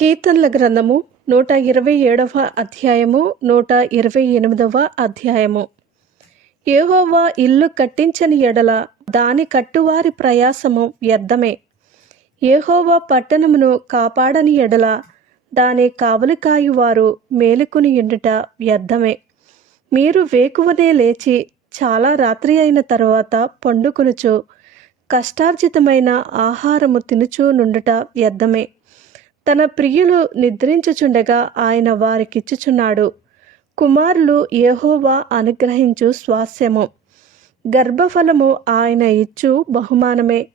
కీర్తనల గ్రంథము నూట ఇరవై ఏడవ అధ్యాయము నూట ఇరవై ఎనిమిదవ అధ్యాయము. ఏహోవా ఇల్లు కట్టించని ఎడల దాని కట్టువారి ప్రయాసము వ్యర్థమే. ఏహోవా పట్టణమును కాపాడని ఎడల దాని కావలికాయు వారు మేలుకుని ఎండుట వ్యర్థమే. మీరు వేకువనే లేచి చాలా రాత్రి అయిన తరువాత పండుకునుచు కష్టార్జితమైన ఆహారము తినుచూ నుండుట వ్యర్థమే. తన ప్రియులు నిద్రించుచుండగా ఆయన వారికిచ్చుచున్నాడు. కుమారులు యెహోవా అనుగ్రహించు స్వాస్యము. గర్భఫలము ఆయన ఇచ్చు బహుమానమే.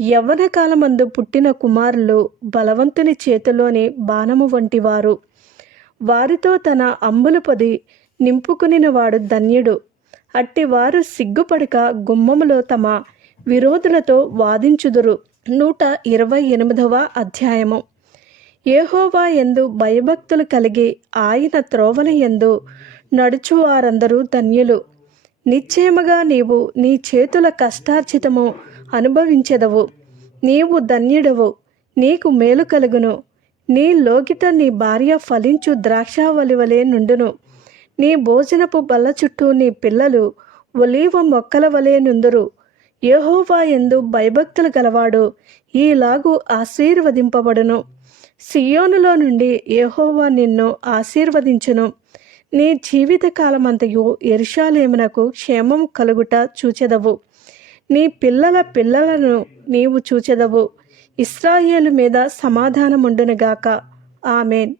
యవ్వన కాలమందు పుట్టిన కుమారులు బలవంతుని చేతిలోని బాణము వంటివారు. వారితో తన అంబులు పొది నింపుకునినవాడు ధన్యుడు. అట్టివారు సిగ్గుపడక గుమ్మములో తమ విరోధులతో వాదించుదురు. నూట ఇరవై ఎనిమిదవ అధ్యాయము. ఏహోవా ఎందు భయభక్తులు కలిగి ఆయన త్రోవల ఎందు నడుచువారందరూ ధన్యులు. నిశ్చయముగా నీవు నీ చేతుల కష్టార్జితము అనుభవించెదవు. నీవు ధన్యుడవు నీకు మేలు కలుగును. నీ లోకిట నీ భార్య ఫలించు ద్రాక్షావలివలే నుండును. నీ భోజనపు బల్ల చుట్టూ నీ పిల్లలు ఒలీవ మొక్కల వలె నుందురు. యహోవా ఎందు భయభక్తులు గలవాడు ఈలాగు ఆశీర్వదింపబడును. సియోనులో నుండి యెహోవా నిన్ను ఆశీర్వదించును. నీ జీవిత కాలమంతయు ఎరుషాలేమునకు క్షేమం కలుగుట చూచెదవు. నీ పిల్లల పిల్లలను నీవు చూచెదవు. ఇస్రాయేలు మీద సమాధానముండునుగాక. ఆమెన్.